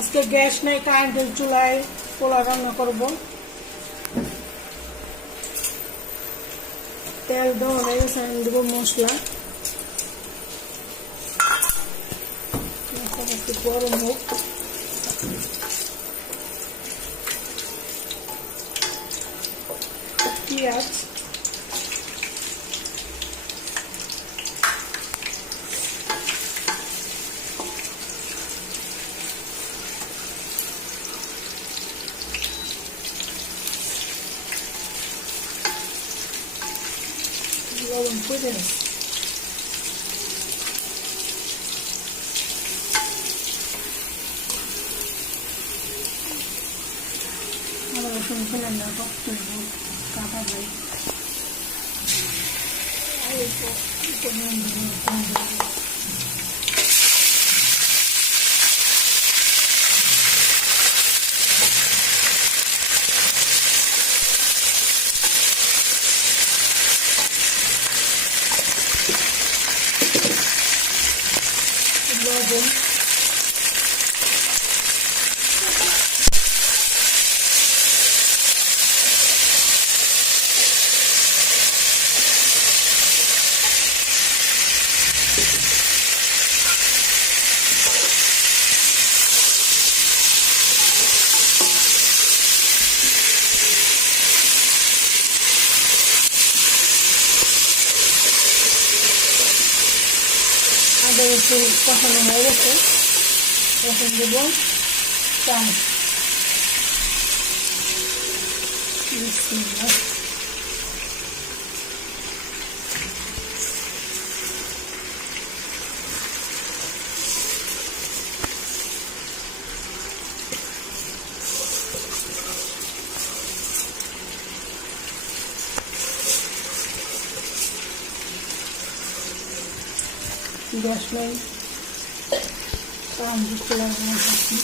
আজকে গ্যাস নাই, কারেন্টের চুলায় পোলা রান্না করব। তেল দেওয়া হয়ে গেছে, আমি দেবো মশলা। একটু গরম হোক। পেঁয়াজ, লবণ করে আমার রসুন খেলাম না, কাটা ভাই লবণ, আদা রসুন কষানো হয়ে গেছে। এখন দেব চামচ, গ্যাস নাই, কারণ চলে আসি।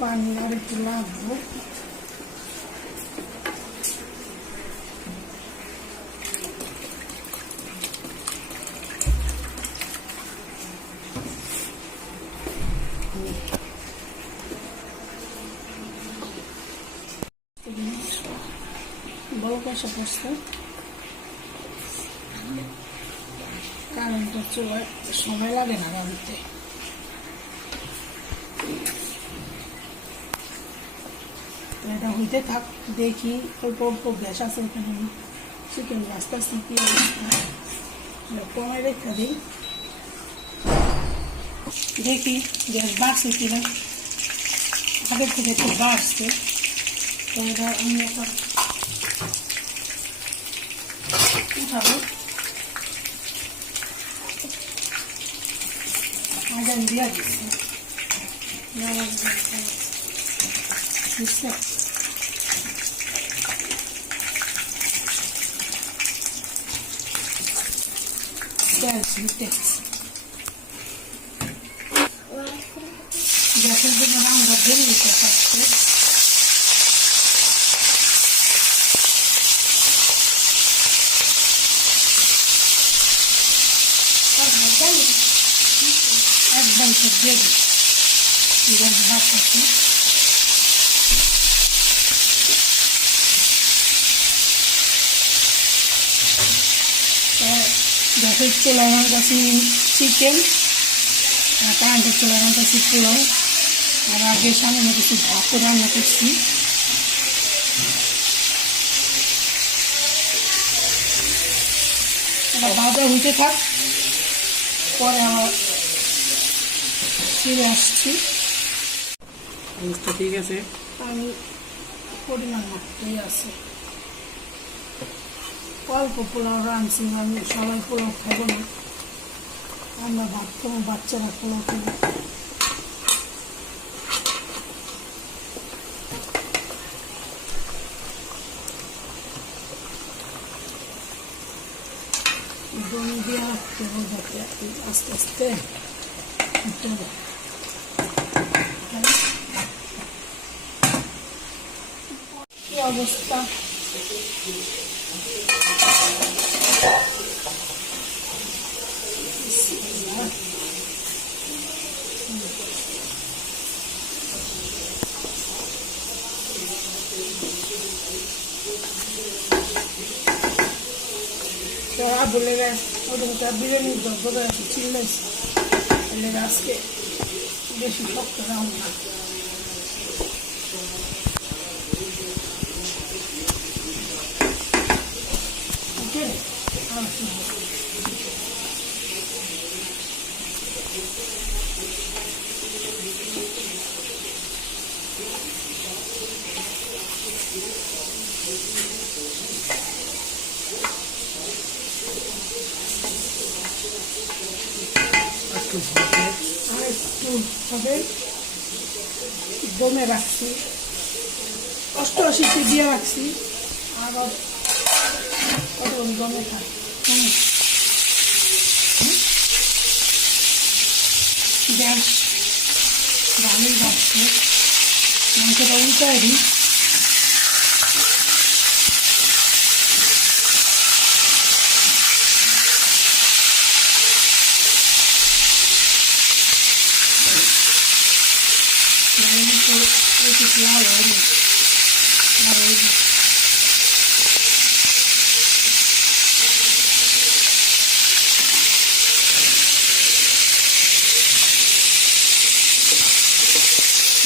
পানি আর একটু লাগবে। বড় কষা করছে, কারেন্টের চুলায় সময় লাগে না রাঁধতে। এটা হইতে থাক, দেখি অল্প অল্প গ্যাস আছে এখানে। আমি চিকেন রাস্তা শিখি কমে রেখে দিই, দেখি গ্যাস বাড়ছে কিনা। আগের থেকে একটু বাড়ছে, তো এটা আমি এখন উঠাবো। আজান দিয়া দিচ্ছে, গ্যাসের জন্য আমরা বেরিয়ে দিতে পারছি। একদম সব দিয়ে দিই, গ্যাস বাড়তেছি। গ্যাসের চুলায় রান্নাছি চিকেন, আর কারেন্টের চুলায় রান্নাছি পোলাও। আর আগে সামনে কিছু ভাত রান্না করছি। ভাজা হইতে থাক, পরে আবার ফিরে আসছি। অবস্থা ঠিক আছে? আমি পরিমাণ মাত্রই আছে, অল্প পোলাও রাঁধছি। আমি সবাই পোলাও খাবো না, আমরা ভাত খাবো, বাচ্চারা পোলাও খাবো। দম দিয়ে রাখতে হবে যাতে আস্তে আস্তে ফুটে যায়। কি অবস্থা? তোরা বলে গেছে ওটা বিরিয়ানির যোগ্যতা আছে, চিল্লাইছে বলে আজকে বেশি শক্ত রাম না। ওকে আর একটু হবে, দমে রাখছি, 88 দিয়ে রাখছি, আরো কতক্ষণ দমে থাক। গ্যাস ভালোই বাড়ছে, মাংসটা উল্টায় দিই।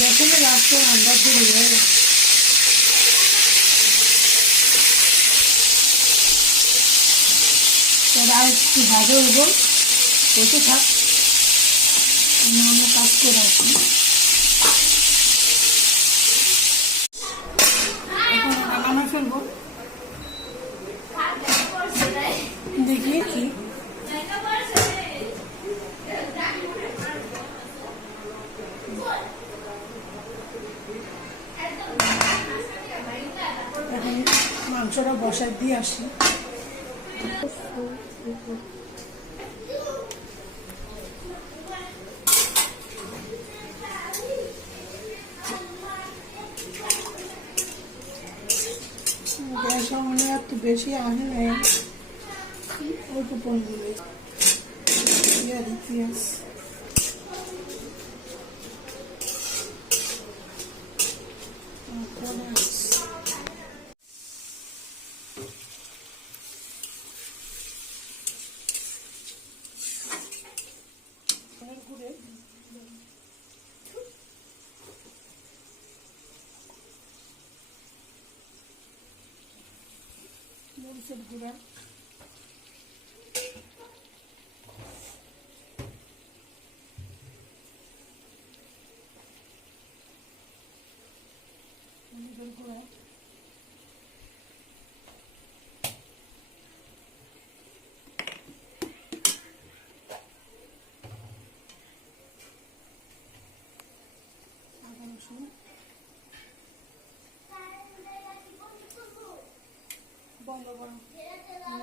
যখন রাস্তা আমরা ধরে যায় তারা একটু ভাজা হইব, ওইটা থাক, অন্য কাজ করে আসি। এখন নামাই ফেলবো, দেখি কি এখন মাংসটা বসায় দিয়ে আসি। গ্যাস মনে এত বেশি আসে নাই, অল্প পরিমাণে পেঁয়াজ মরিচের গুঁড়া, হলুদের গুঁড়া, আদা রসুন, বন্ধ করো,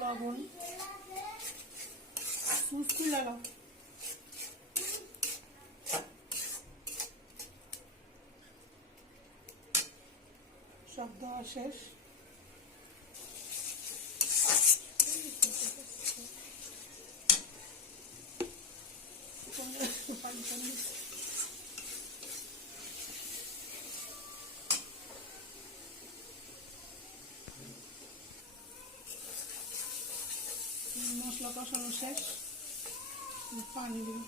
লবণ, সুস্তি লাগাও, সব দেওয়া শেষ। মশলা কষানো শেষ, পানি দিই।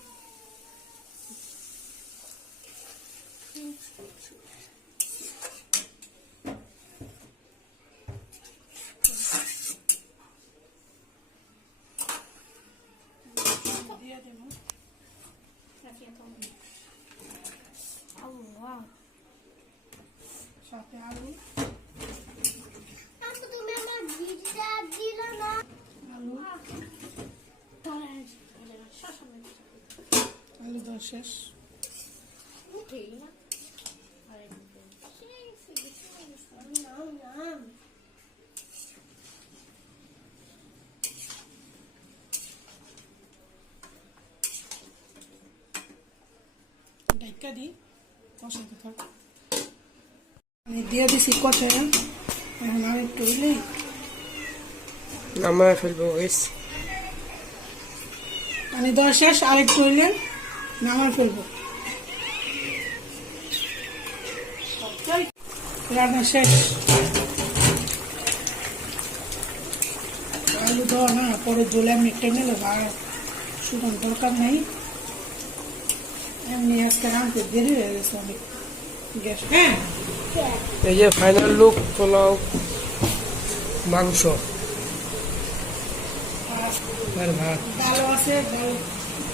দিয়ে দেবো আলু দেওয়া শেষ। ঢাকা দিই, কষাতে থাক। আমি দিয়ে দিছি কষায়, এখন আর একটু হইলেই নামায় ফেলবো গাইস। পানি দেওয়া শেষ, আর একটু হইলে নামায় ফেলবো। রান্না শেষ। আলু দেওয়া না, পরে জলে আমি টেনে নেবো, আর শুকান দরকার নেই। এমনি আজকে রাঁধতে দেরি হয়ে গেছে অনেক গ্যাস। হ্যাঁ, এই যে ফাইনাল লুক, পোলাও, মাংস আর ভাত। ডালও আছে, ডাল